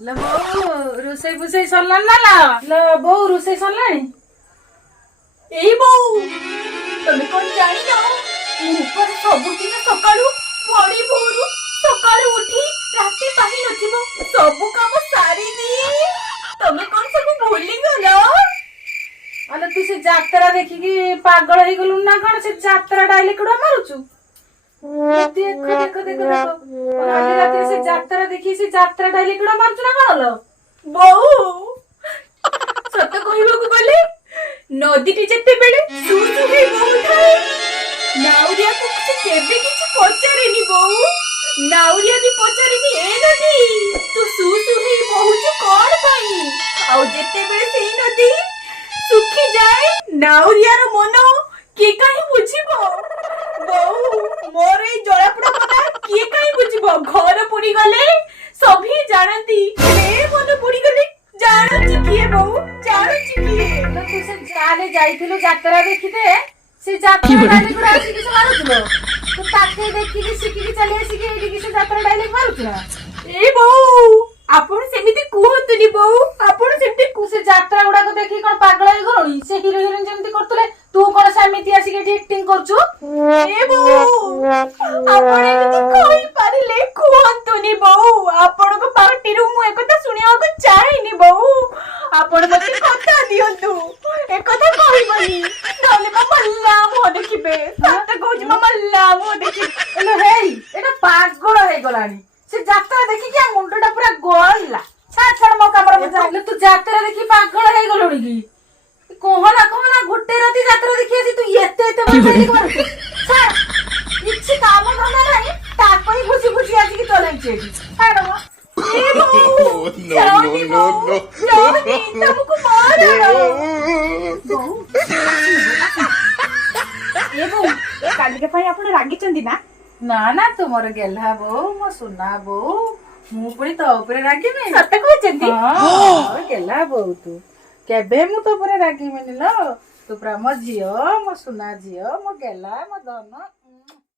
लो बोऊ रोसई फुसई सरला ना लो बोऊ रोसई सरलानी एई बोऊ तमे कोन जानी ना मु पर सब दिन सकाळू बड़ी भोरू सकाळू उठी राती पाही नथिबो सब काम सारी दिए तमे कोन सब भूली गलो अले तू से जात्रा देखी कि पागल हो गलु ना कौन से जात्रा डायले कुड़ा मारुचु देखो देखो देखो देखो आधी रात से जात्रा देखी से जात्रा डायले कुड़ा मारुचु ना कौन लो बोऊ सत कहबो को गले नदी टी जते बेले सुसु हे बोऊ थाए नाउरिया को कुछ केबे किछ पचारेनी बोऊ नाउरिया भी पचारेनी ए नदी तू सुसु हे बोऊ छु कोन पाई आउ जते बेले सेई नदी सुखी जाए नाउरिया रो मनो के काहे बुझिबो बोऊ मोर ए जळापुड़ा मना के काहे बुझिबो घर पुड़ी गले सभी जानती ए मनो पुड़ी गले जानती किए बोऊ जानती किए तो तू से जाले जाइथिलु जात्रा देखिते से जात्रा डायले कुड़ा आसी कि से मारुचु तू ताके देखि कि सिखि कि चले आसी कि एडी कि से जात्रा डायले मारुचु ना ए बोऊ आपण सेमिति कुहतुनी बोऊ आपण सेमिति से जात्रा गुड़ा को देखि कोन पागल हो गलुनी से हीरो हीरोइन जेमति करतले तू कोन समिति आसी कि एक्टिंग करछु ए बोऊ आपण एमिति कहि पारिले कुहतुनी बोऊ आपण को पार्टी रु मु एकता सुनिया को चाहेनी बोऊ आपण मते कथा दियंतु एकता कहिबनी नले मल्ला मो देखिबे सत कहू जे मल्ला मो देखि एलो हेई एटा पागल हो गलानी से जात्रा देखि कि मुंडटा पूरा गोलला छाड़ मो कमरा में जाले तू जात्रा देखि पागल हो गलुनी की कोहना गुट्टे राती जात्रा देखि आसी तू एते एते बंद कर छाड़ किछि काम धंदा नाही ताकई खुशी खुशी आसी कि चलै छे छाड़ मो ए बोऊ नो जानी तुमको मारो ए बोऊ काली के पई आपण रागी चंदी ना ना ना तुमर गेल्हा बो मो सुना बो मु पुरी तो ऊपर रागी में सत कहचंदी हां गेल्हा बो तू केबे मु तो ऊपर रागी में लो तू पूरा मो झियो मो सुना झियो मो गेल्हा मो धन